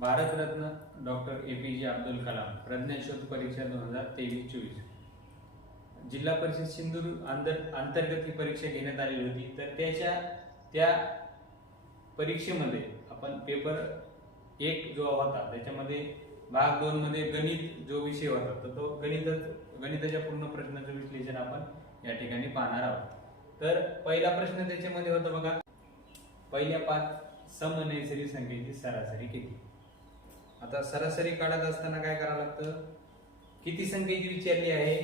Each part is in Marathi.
भारतरत्न डॉक्टर APJ अब्दुल कलाम प्रज्ञाशोध परीक्षा 2023-24 जिल्हा परिषद सिंधूर अंतर्गत ही परीक्षा घेण्यात आलेली होती. तर त्या परीक्षेमध्ये आपण पेपर 1 जो होता त्याच्यामध्ये भाग 2 मध्ये गणित जो विषय होता तर तो गणिताच्या पूर्ण प्रश्नाचं विश्लेषण आपण या ठिकाणी पाहणार आहोत. तर पहिला प्रश्न त्याच्यामध्ये होता बघा, पहिल्या 5 समनैसर्गिक संख्येची सरासरी किती. आता सरासरी काढत असताना काय करावं लागतं, किती संख्येची विचारली आहे,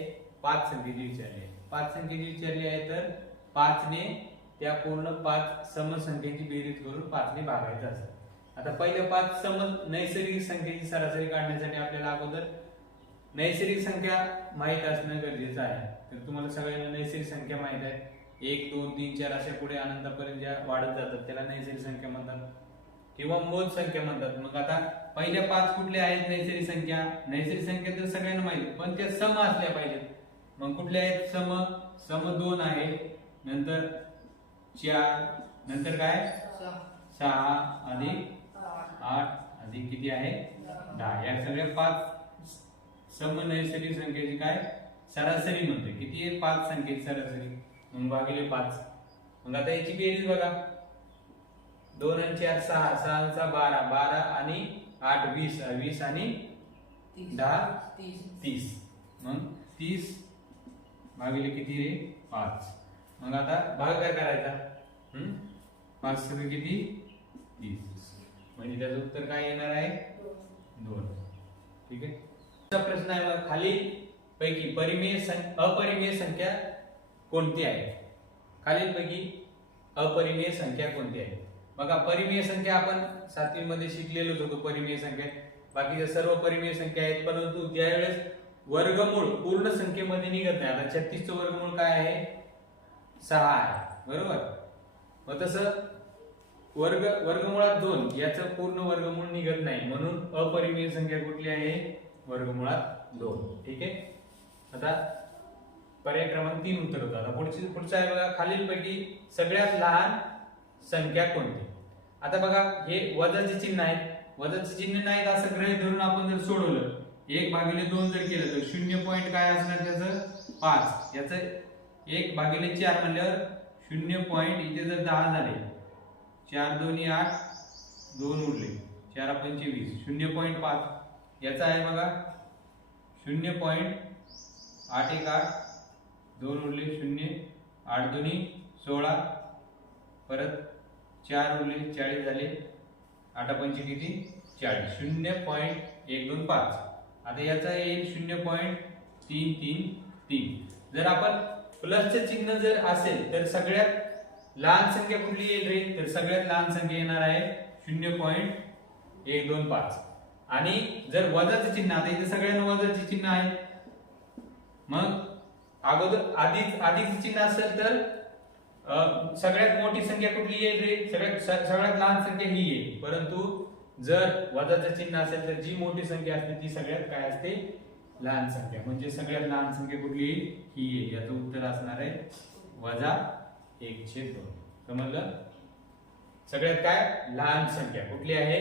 5 संख्येची विचारली आहे. 5 संख्येची विचारली आहे तर 5 ने त्या पूर्ण 5 समसंख्येची बेरीज करून 5 ने भागायचं असतं. आता पहिल्या 5 नैसर्गिक संख्येची सरासरी काढण्यासाठी आपल्याला अगोदर नैसर्गिक संख्या माहित असणं गरजेचं आहे. तर तुम्हाला सगळ्यांना नैसर्गिक संख्या माहित आहे, 1 2 3 4 अशा पुढे अनंतापर्यंत ज्या वाढत जातात त्याला नैसर्गिक संख्या म्हणतात किंवा मोज संख्या म्हणतात. मग आता पहिल्या 5 कुठल्या आहेत नैसर्गिक संख्या? नैसर्गिक संख्या तर सगळ्यांना माहिती पण त्या सम असल्या पाहिजेत. मग कुठल्या आहेत? सम 2 आहे, नंतर 4, नंतर काय 6 अधिक 8 अधिक किती आहे 10. या सगळ्या 5 सम नैसर्गिक संख्येची काय सरासरी म्हणते. किती आहे 5 संख्येची सरासरी, मग भागिले 5. मग आता याची बेरीज बघा, 2 आणि 4 6, 6 आणि 6 12, 12 आणि 8 20, 20 आणि 10 30. मग 30 भागिले किती रे 5. मग आता भाग काय करायचा, 5 सगळे किती 30, म्हणजे त्याचं उत्तर काय येणार आहे 2. ठीक आहे. पुढचा प्रश्न आहे बघा, खालील पैकी अपरिमेय संख्या कोणती आहे. खालील पैकी अपरिमेय संख्या कोणती आहे. बघा परिमेय संख्या आपण 7वी मध्ये शिकलेलोच होतो. परिमेय संख्या बाकीच्या सर्व परिमेय संख्या आहेत, परंतु ज्यावेळेस वर्गमूळ पूर्ण संख्येमध्ये निघत नाही. आता 36 चं वर्गमूळ काय आहे 6 आहे, बरोबर. मग तसं वर्गमुळात 2 याचं पूर्ण वर्गमूळ निघत नाही, म्हणून अपरिमेय संख्या कुठली आहे वर्गमुळात 2. ठीक आहे. आता पर्याय क्रमांक 3 उत्तर होतं. आता पुढचा आहे बघा, खालीलपैकी सगळ्यात लहान संख्या कोणती. आता बघा हे वजाचे चिन्ह आहेत, वजाचे चिन्ह नाहीत असं गृहीत धरून आपण जर सोडवलं 1/2 जर केलं तर 0 पॉईंट काय असणार त्याचं 5. याचं 1/4 म्हणल्यावर 0 पॉईंट इथे जर 10 झाले, 4 2 8 2 उरले, 4 5 20, 0.5 याचा आहे बघा 0.8 1 8 2 उरले 0, 8 2 16, परत 4 उरले 40 झाले, 8 5 किती 40, 0.125. आता याचा येईल 0.333. जर आपण प्लसचे चिन्ह जर असेल तर सगळ्यात लहान संख्या कुठली येईल रे, तर सगळ्यात लहान संख्या येणार आहे 0.125. आणि जर वजाचे चिन्ह, आता इथे सगळ्यांना वजाचे चिन्ह आहे, मग अगोदर अधिक चिन्ह असेल तर सगळ्यात मोठी संख्या कुठली येईल रे, सगळ्यात लहान संख्या ही येईल. परंतु जर वजाचे चिन्ह असेल तर जी मोठी संख्या असते ती सगळ्यात काय असते लहान संख्या, म्हणजे सगळ्यात लहान संख्या कुठली येईल ही येईल. याचं उत्तर असणार आहे -1/2. समजलं. सगळ्यात काय लहान संख्या कुठली आहे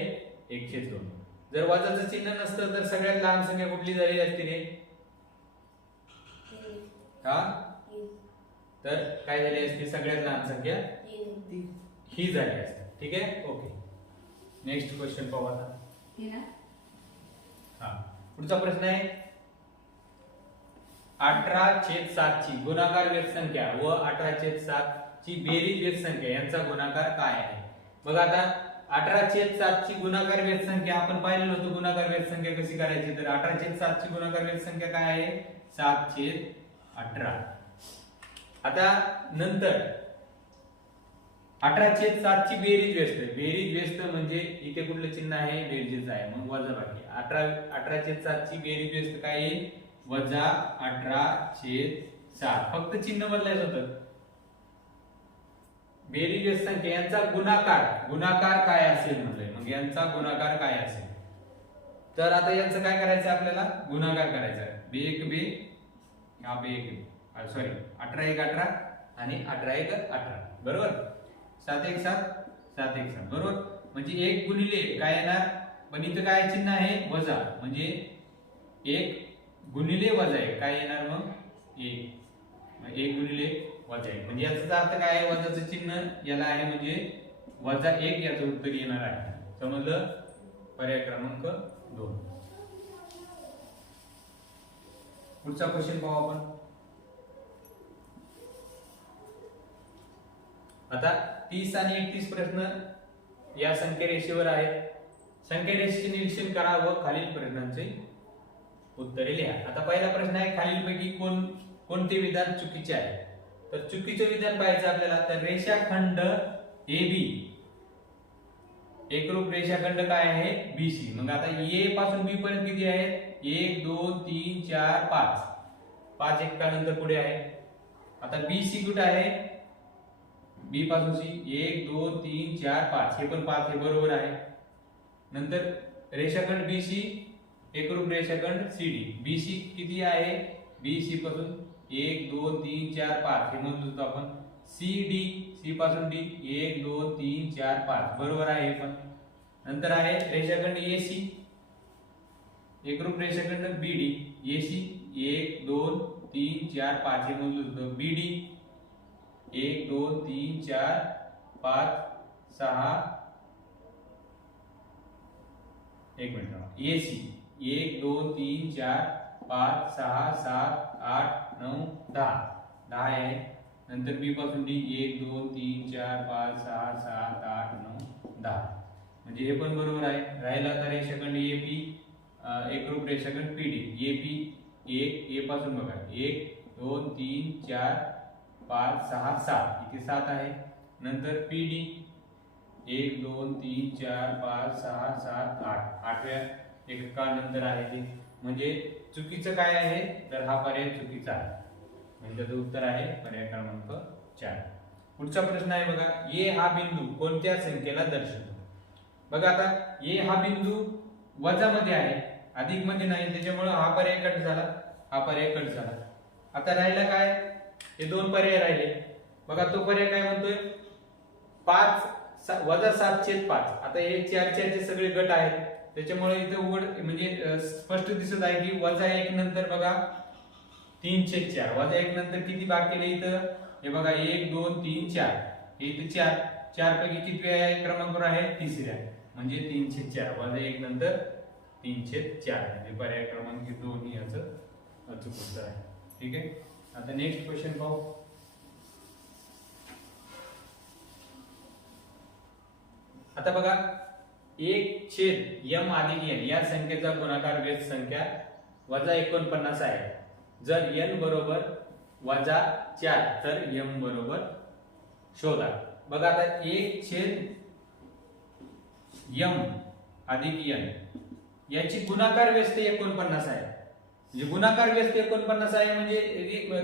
1/2. जर वजाचं चिन्ह नसतं तर सगळ्यात लहान संख्या कुठली झाली असती रे, का तर काय झाली असते सगळ्यात लहान संख्या ही झाली असते. ठीक आहे. ओके, नेक्स्ट क्वेश्चन पाहू आता. पुढचा प्रश्न आहे 18/7 ची गुणाकार व्यस्त संख्या व 18/7 ची बेरीज व्यस्त संख्या यांचा गुणाकार काय आहे. बघा आता 18/7 ची गुणाकार व्यस्त संख्या आपण पाहिलं होतं. गुणाकार व्यस्त संख्या कशी करायची, तर 18/7 ची गुणाकार व्यस्त संख्या काय आहे 7/18. आता नंतर 18/7 ची बेरीज व्यस्त म्हणजे इथे कुठलं चिन्ह आहे बेरीजच आहे, मग वजाबाकी. 18/7 ची बेरीज व्यस्त काय येईल -18/7. फक्त चिन्ह बदलायचं होतं. बेरीज व्यस्त संख्या यांचा गुणाकार काय असेल म्हटलंय, मग यांचा गुणाकार काय असेल. तर आता यांचं काय करायचं आपल्याला गुणाकार करायचा आहे. 18 1 18 आणि 18 1 18, बरोबर. 7 1 7 7 1 7, बरोबर. म्हणजे 1 गुणिले काय येणार पण इथं काय चिन्ह आहे वजा, म्हणजे 1 गुणिले वजा 1 काय येणार मग 1 गुणिले वजा 1, म्हणजे याचा अर्थ काय आहे वजाचं चिन्ह याला आहे म्हणजे वजा 1 याचं उत्तर येणार आहे. समजलं? पर्याय क्रमांक 2. पुढचा क्वेश्चन पाहू आपण. आता 30 आणि 31 प्रश्न या संख्या रेषेवर आहेत. संख्या रेषेचे निरीक्षण करा व खालील प्रश्नांचे उत्तरे लिहा. आता पहिला प्रश्न आहे खालीलपैकी कोणते विधान चुकीचे आहे. तर चुकीचे विधान पाहायचं आपल्याला. तर रेषाखंड AB एकरूप रेषाखंड काय आहे BC. मग आता A पासून B पर्यंत किती आहेत 1 2 3 4 5 एका नंतर पुढे आहे. आता BC कुठे आहे B पासून C 1 2 3 4 5 हे पण 5 हे बरोबर आहे. नंतर रेषाखंड BC एकरूप रेषाखंड CD. BC किती आहे BC पासून 1 2 3 4 5 हे म्हणतो आपण. CD C पासून D 1 2 3 4 5 बरोबर आहे हे पण. नंतर आहे रेषाखंड AC एकरूप रेषाखंड BD AC 1 2 3 4 5 हे म्हणतो BD 1 2 3 4 5 6 एक मिनिट AC 1 2 3 4 5 6 7 8 9 10 आहे. नंतर B पासून D 1 2 3 4 5 6 7 8 9 10 म्हणजे हे पण बरोबर आहे. राहिला आता रेषाखंड AP एकरूप रेषाखंड PD AP 1 A पासून बघा 1 2 3 4 5 6 7 इथे 7 आहे. नंतर PD 1 2 3 4 5 6 7 8 आठव्या एकका नंतर आहे ते. म्हणजे चुकीचं काय आहे तर हा पर्याय चुकीचा आहे. म्हणजे त्याचं उत्तर आहे पर्याय क्रमांक 4. पुढचा प्रश्न आहे बघा. A हा बिंदू कोणत्या संख्येला दर्शवतो. बघा आता A हा बिंदू वजा मध्ये आहे अधिक मध्ये नाही, त्याच्यामुळे हा पर्याय कट झाला हा पर्याय कट झाला. आता राहिला काय हे दोन पर्याय राहिले बघा. तो पर्याय काय म्हणतोय 5 वजा 7/5. आता हे 4 चे सगळे गट आहेत त्याच्यामुळे इथे उघड म्हणजे स्पष्ट दिसत आहे की वजा 1 नंतर बघा 3/4 वजा 1 नंतर किती भाग केले इथं हे बघा 1 2 3 4 हे इथे 4 पैकी किती आहे क्रमांकावर आहे तिसऱ्या म्हणजे 3/4 वजा 1 नंतर 3/4 म्हणजे पर्याय क्रमांक 2 ही याचं अचूक उत्तर आहे. ठीक आहे. आता नेक्स्ट क्वेश्चन पाहू. आता बघा 1/m अधिक n या संख्येचा गुणाकार व्यस्त संख्या वजा 49 आहे. जर n बरोबर वजा 4 तर m बरोबर शोधा. बघा आता 1/m अधिक n याची गुणाकार व्यस्त 49 आहे. म्हणजे गुणाकार व्यस्त 49 आहे म्हणजे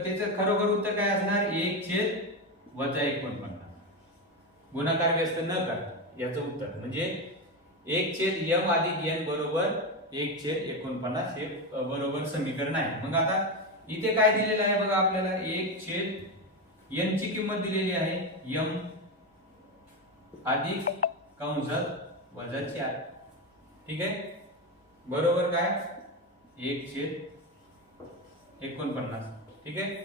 त्याचं खरोखर उत्तर काय असणार 1/49 गुणाकार व्यस्त न कर याचं उत्तर म्हणजे 1/m अधिक n बरोबर 1/49 हे बरोबर समीकरण आहे. मग आता इथे काय दिलेलं आहे बघा आपल्याला 1/n ची किंमत दिलेली आहे m अधिक कंसात वजा 4. ठीक आहे बरोबर काय 1/49. ठीक आहे.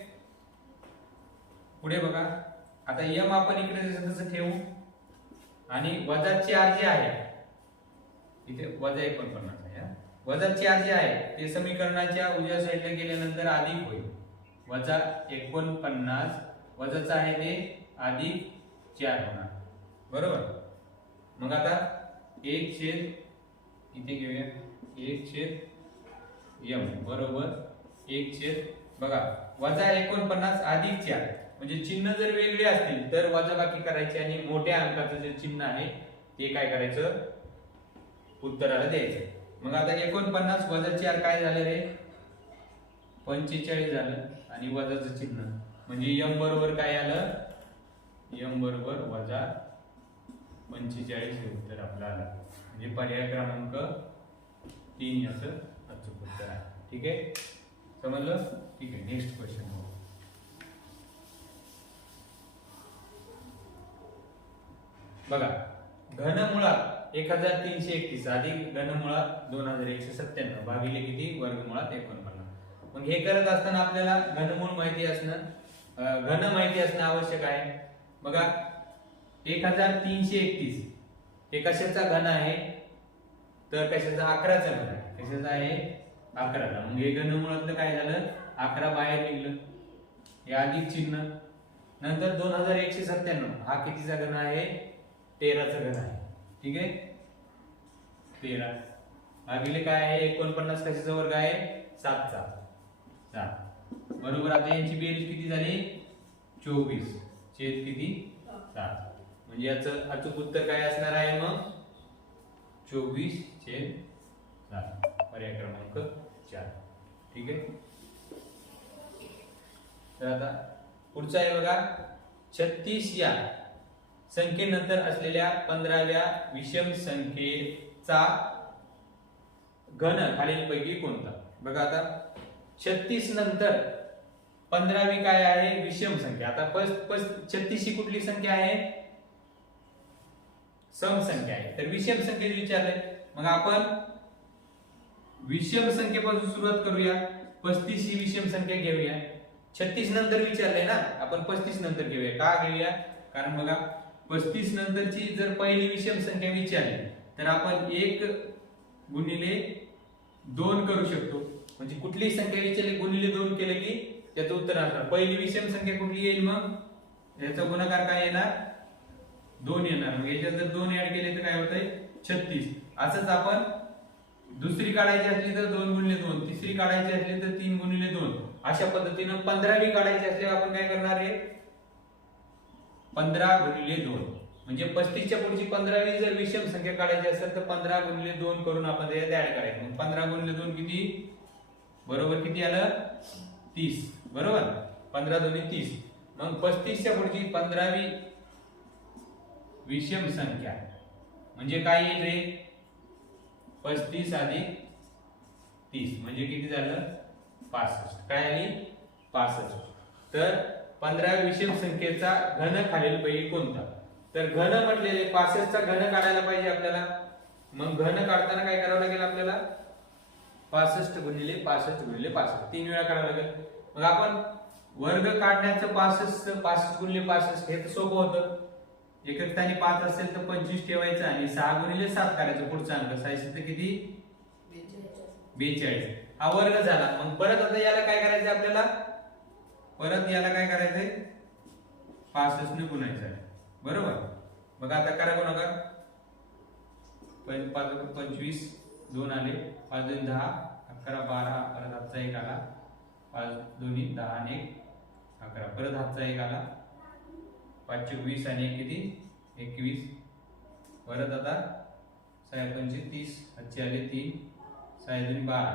पुढे बघा आता m आपण इकडे जसं ठेवू आणि वजा 4 जे आहे इथे वजा 49 आहे. वजा 4 जे आहे ते समीकरणाच्या उजव्या साईडला गेल्यानंतर अधिक होईल. वजा 49 वजाचं आहे ते अधिक 4 होणार बरोबर. मग आता 1/ इथे घेऊया 1/m बरोबर 1/ बघा वजा 49 अधिक 4 म्हणजे चिन्ह जर वेगळे असतील तर वजाबाकी करायचे आणि मोठ्या अंकाचं जे चिन्ह आहे ते काय करायचं उत्तराला द्यायचं. मग आता 49 वजा 4 काय झालं रे 45 झालं आणि वजाचं चिन्ह म्हणजे m बरोबर काय आलं m बरोबर वजा 45 हे उत्तर आपलं आलं. म्हणजे पर्याय क्रमांक 3 याचं अचूक उत्तर आहे. ठीक आहे समजलं. ठीक आहे नेक्स्ट क्वेश्चन बघा घनमुळात 1331 अधिक घनमुळात 2197 भागिले किती वर्गमुळात 49. मग हे करत असताना आपल्याला घनमूळ माहिती असणं घन माहिती असणं आवश्यक आहे. बघा 1331 हे कशाचा घन आहे तर कशाचा 11चा घन आहे. कशाचा आहे 11चा. मग हे घनमुळातलं काय झालं 11 बाहेर निघलं. हे अधिक चिन्ह नंतर 2197 हा कितीचा घन आहे 13चा घन आहे. ठीक आहे 13 भागिले काय आहे 49 कशाचा वर्ग आहे 7चा 7 बरोबर. आता यांची बेरीज किती झाली 24 छेद किती 7 म्हणजे याचं अचूक उत्तर काय असणार आहे मग 24/7 पर्याय क्रमांक 4. ठीक आहे. तर आता पुढचा आहे बघा 36 या संख्येनंतर असलेल्या 15व्या विषम संख्येचा घन खालीलपैकी कोणता. बघा आता 36 नंतर 15वी काय आहे विषम संख्या. आता 36 ही कुठली संख्या आहे सम संख्या आहे. तर विषम संख्येचे विचारले मग आपण विषम संख्येपासून सुरुवात करूया. 35 ही विषम संख्या घेऊया. 36 नंतर विचारले ना आपण 35 नंतर घेऊया. का घेऊया कारण बघा 35 नंतरची जर पहिली विषम संख्या विचारली तर आपण 1 गुणिले 2 करू शकतो. म्हणजे कुठलीही संख्या विचारली गुणिले 2 केले की त्याचं उत्तर असणार. पहिली विषम संख्या कुठली येईल मग याचा गुणाकार काय येणार 2 येणार. मग याच्यात जर 2 ऍड केले तर काय होतंय 36. असंच आपण दुसरी काढायची असली तर 2 गुणिले 2, तिसरी काढायची असली तर 3 गुणिले 2 अशा पद्धतीने 15वी काढायची असल्यावर आपण काय करणार आहे 15 गुणिले 2 म्हणजे 35 च्या पुढची 15वी जर विषम संख्या काढायची असेल तर 15 गुणिले 2 करून आपण त्याच्यात ऍड करायचं. मग 15 गुणिले 2 किती बरोबर किती आलं 30 बरोबर. 15 दोन्ही 30. मग 35 च्या पुढची 15वी विषम संख्या म्हणजे काय येईल रे 35 अधिक 30 म्हणजे किती झालं 65. काय आली 65. तर 15व्या विषम संख्येचा घन खालीलपैकी कोणता. तर घन म्हटलेले 65 चा घन काढायला पाहिजे आपल्याला. मग घन काढताना काय करावं लागेल आपल्याला 65 गुणिले 65 गुणिले 65 3 वेळा काढावं लागेल. मग आपण वर्ग काढण्याचं 65 गुणिले 65 हे तर सोपं होतं. एकक स्थानी 5 असेल तर 25 ठेवायचं आणि 6 गुणिले 7 करायचं. पुढचा अंक 6 तर किती 42 हा वर्ग झाला. मग परत आता याला काय करायचं आपल्याला परत याला काय करायचंय 65 ने गुणायचं बरोबर. बघा आता करा गुणाकार 5 25 2 आले 5 2 10 11 12 परत हातचा 1 आला 5 दोन्ही 10 आणि 1 11 परत हातचा 1 आला 5 20 आणि 1 किती 21 परत आता 6 25 30 हातचे आले 3 6 2 12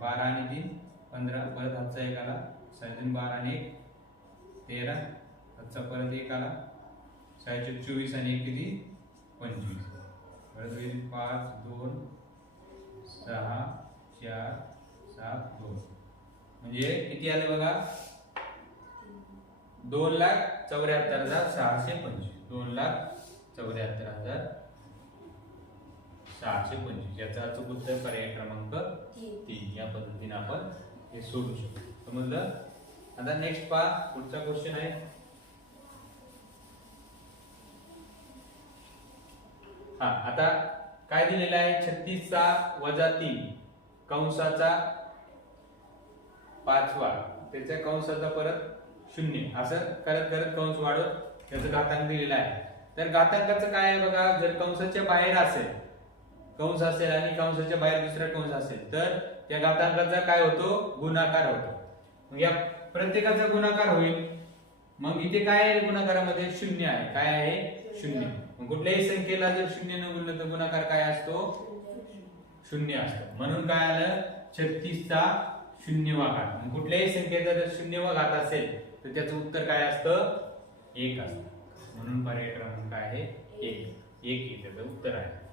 12 आणि 3 15 परत हातचा 1 आला 6 2 12 आणि 1 13 हातचा परत 1 आला 6 24 आणि 1 किती 25 परत होईल 5 2 6 4 7 2 म्हणजे किती आले बघा 2,74,625 2,74,625 याचा अचूक उत्तर पर्याय क्रमांक 3. या पद्धतीने आपण हे सोडू शकतो. समजलं. आता नेक्स्ट पहा पुढचा क्वेश्चन आहे. हा आता काय दिलेलं आहे 36 चा वजा 3 कंसाचा 5वा त्याच्या कंसाचा परत 0 असं करत करत कंस वाढत त्याचं घातांक दिलेला आहे. तर घातांकाचं काय आहे बघा जर कंसाच्या बाहेर असेल कंस असेल आणि कंसाच्या बाहेर दुसरा कंस असेल तर त्या घातांकाचा काय होतो गुणाकार होतो. मग या प्रत्येकाचा गुणाकार होईल. मग इथे काय आहे गुणाकारामध्ये 0 आहे. काय आहे 0. मग कुठल्याही संख्येला जर 0 न गुणलं तर गुणाकार काय असतो 0 असतो. म्हणून काय आलं 36 चा 0वा घात. मग कुठल्याही संख्येचा जर 0वा घात असेल तर त्याचं उत्तर काय असतं 1 असतं. म्हणून पर्याय क्रमांक काय आहे 1 1 हे त्याचं उत्तर आहे.